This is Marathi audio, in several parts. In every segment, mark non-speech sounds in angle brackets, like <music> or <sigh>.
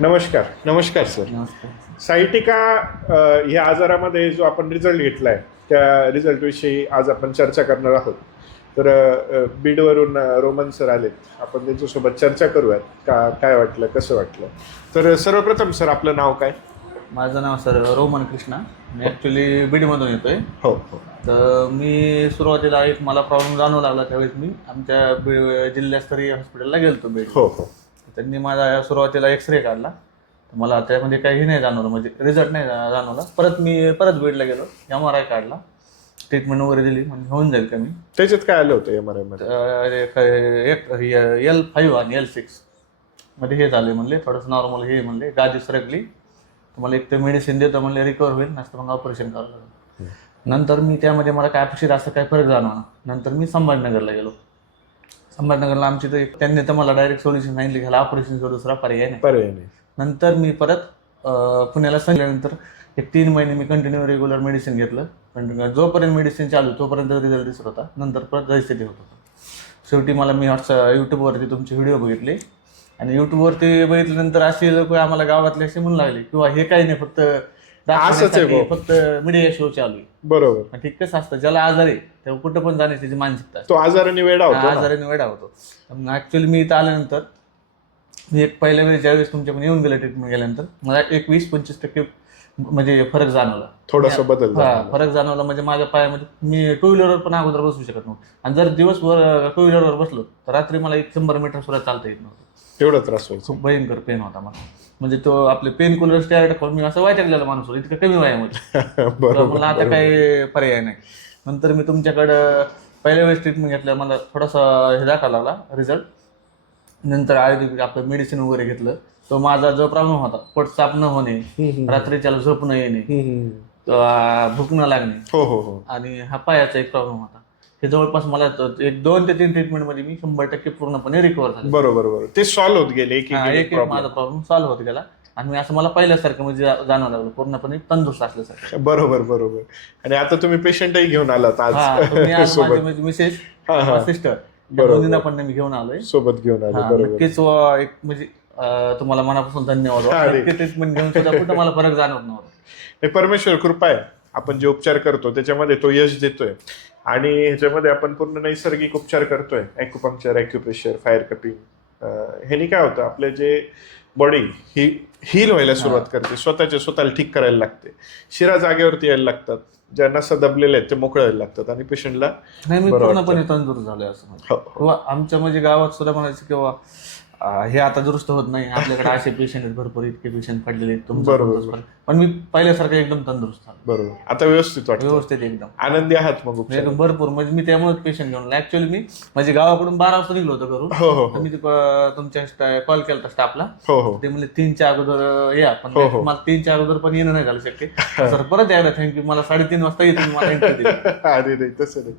नमस्कार. नमस्कार सर नमस्कार. सायटिका ह्या आजारामध्ये जो आपण रिझल्ट घेतलाय त्या रिझल्टविषयी आज आपण चर्चा करणार आहोत. तर अ, बीडवरून अ, रोमन सर आलेत आपण त्यांच्यासोबत चर्चा करूयात. का काय वाटलं कसं वाटलं? तर सर्वप्रथम सर आपलं नाव काय? माझं नाव सर रोमन कृष्णा. मी ॲक्च्युली बीडमधून येतोय. हो हो. तर मी सुरुवातीला एक मला प्रॉब्लेम जाणवू लागला त्यावेळेस मी. आमच्या बीड जिल्हास्तरीय हॉस्पिटलला गेलतो बीड. हो हो. त्यांनी माझा सुरुवातीला एक्सरे काढला. तर मला त्यामध्ये काही नाही जाणवलं म्हणजे रिझल्ट नाही जाणवला. परत मी परत बीडला गेलो एम आर आय काढला. ट्रीटमेंट वगैरे दिली म्हणजे होऊन जाईल कमी. त्याच्यात काय आलं होतं एम आर आयमध्ये? तर एक एक एल फाईव्ह आणि एल सिक्समध्ये हे झाले म्हणले थोडंसं नॉर्मल हे म्हणले गादी सरकली. तुम्हाला एक तर मेडिसिन देतो म्हणले रिकवर होईल नसतं मग ऑपरेशन करावं लागेल. नंतर मी त्यामध्ये मला काय अपेक्षित असं काय फरक जाणवला नंतर मी संभाजीनगरला गेलो. संभाजीनगरला आमची तर एक- त्यांनी तर मला डायरेक्ट सोल्युशन सांगितलं घ्यायला ऑपरेशन दुसरा पर्याय नाही. पर्याय नाही. नंतर मी परत अं, पुण्याला सांगितल्यानंतर एक तीन महिने मी कंटिन्यू रेग्युलर मेडिसिन घेतलं. कंटिन्यू जोपर्यंत मेडिसिन चालू तोपर्यंत रिझल्ट दिसत होता. नंतर परत परिस्थिती होत होता. शेवटी मला मी व्हॉट्सअप यूट्यूबवरती तुमचे व्हिडिओ बघितले. आणि यूट्यूबवरती बघितल्यानंतर असे लोक आम्हाला गावातले असे म्हणू लागले किंवा हे काही नाही फक्त भाऊ. फक्त मीडिया शो चालू आहे बरोबर पण ठीक कसं असतं ज्याला आजार आहे तेव्हा कुठं पण जाण्याची त्याची मानसिकता असते. तो आजाराने वेडा होतो ना. आजाराने वेडा होतो मग ऍक्च्युली मी इथं आल्यानंतर मी एक पहिल्या वेळेस ज्यावेळेस तुमच्याकडे येऊन गेलं ट्रीटमेंट गेल्यानंतर मला एक वीस पंचवीस टक्के म्हणजे फरक जाणवला. थोडासा बदल हा. फरक जाणवला म्हणजे माझ्या पायामध्ये मी टू व्हीलरवर पण अगोदर बसू शकत नव्हतो. आणि जर दिवसभर टू व्हीलरवर बसलो तर रात्री मला एक शंभर मीटर सुद्धा चालता येत नव्हतं. तेवढा त्रास व्हायचा. खूप भयंकर पेन होता मला. म्हणजे तो आपले पेन कुलर खाऊन मी असं वैतागलेला माणूस होतो इतकं कमी वयामध्ये. <laughs> मला आता काही पर्याय नाही. नंतर मी तुमच्याकडं पहिल्या वेळेस ट्रीटमेंट घेतलं मला थोडासा हे दाखवा लागला रिझल्ट नंतर आयुर्वेदिक आपलं मेडिसिन वगैरे घेतलं तो माझा जो प्रॉब्लेम होता पोट साफ न होणे रात्रीच्याला झोप न येणे. अं, भूक न लागणे. हो हो हो. आणि हा पायाचा एक प्रॉब्लेम होता. हे जवळपास मला त- एक दोन ते तीन ट्रीटमेंटमध्ये मी शंभर टक्के पूर्णपणे रिकवर झाले. बरोबर बरोबर. ते सॉल्व्ह होत गेले एक हा, एक एक एक माझा प्रॉब्लेम सॉल्व्ह होत गेला. आणि मी असं मला पहिल्यासारखं म्हणजे जा- जाणवं लागलं पूर्णपणे तंदुरुस्त असल्यासारखं. बरोबर बरोबर. आणि आता तुम्ही पेशंटही घेऊन आलात हा आज <laughs> सोबत. माझे मिसेस हा, हा. सिस्टर. दोन्हींना पण मी घेऊन आलोय. सोबत घेऊन आले नक्कीच एक म्हणजे तुम्हाला मनापासून धन्यवाद. ट्रीटमेंट घेऊन सुद्धा कुठं मला फरक जाणवत नव्हता. हे परमेश्वर कृपा आहे. आपण जे उपचार करतो त्याच्यामध्ये तो यश देतोय. आणि ह्याच्यामध्ये आपण पूर्ण नैसर्गिक उपचार करतोय. ॲक्युपंक्चर ॲक्युप्रेशर फायर कपिंग ह्यानी काय होतं आपले जे बॉडी ही हील व्हायला सुरुवात करते. स्वतःच्या स्वतःला ठीक करायला लागते. शिरा जागेवरती यायला लागतात. ज्या नसा दबलेल्या आहेत ते मोकळायला लागतात आणि पेशंटला नाही मी पूर्णपणे तंदुरुस्त झालोय असं. हो. आमच्या म्हणजे गावात सुद्धा म्हणायचं किंवा अं, हे आता दुरुस्त होत नाही. आपल्याकडे असे पेशंट आहेत भरपूर इतके पेशंट पडलेले आहेत. तुमचं बरोबर, पण तसं पण. पण मी पहिल्यासारखं एकदम तंदुरुस्त बरोबर. आता व्यवस्थित वाटतं. व्यवस्थित एकदम. आनंदी आहात मग उपचार. एकदम भरपूर. म्हणजे मी त्यामुळे पेशंट घेऊन ऍक्च्युअली मी माझे गावाकडून बारा वाजता निघलो होतो घरून. हो हो तर हो मी तुमच्या कॉल केला होता स्टाफला हो हो. ते म्हणजे तीनच्या अगोदर अं, या. पण हो, हो. मला तीनच्या अगोदर पण येणं नाही झालं शक्य. सर परत यायला थँक्यू मला साडेतीन वाजता येतो मला <laughs> दिली. अरे नाही तसं नाही.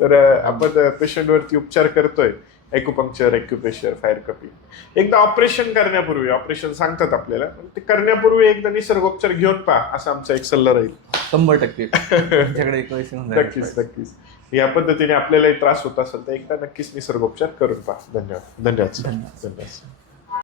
तर अं, आपण पेशंटवरती उपचार करतोय. ॲक्युपंक्चर ॲक्युप्रेशर फायर कपिंग एकदा ऑपरेशन करण्यापूर्वी ऑपरेशन सांगतात आपल्याला पण ते करण्यापूर्वी एकदा निसर्गोपचार घेऊन पहा असा आमचा एक सल्ला राहील. शंभर टक्के. <laughs> नक्कीच नक्कीच. या पद्धतीने आपल्यालाही त्रास होत असेल तर एकदा नक्कीच निसर्गोपचार करून पहा. धन्यवाद. धन्यवाद सर. धन्यवाद. धन्यवाद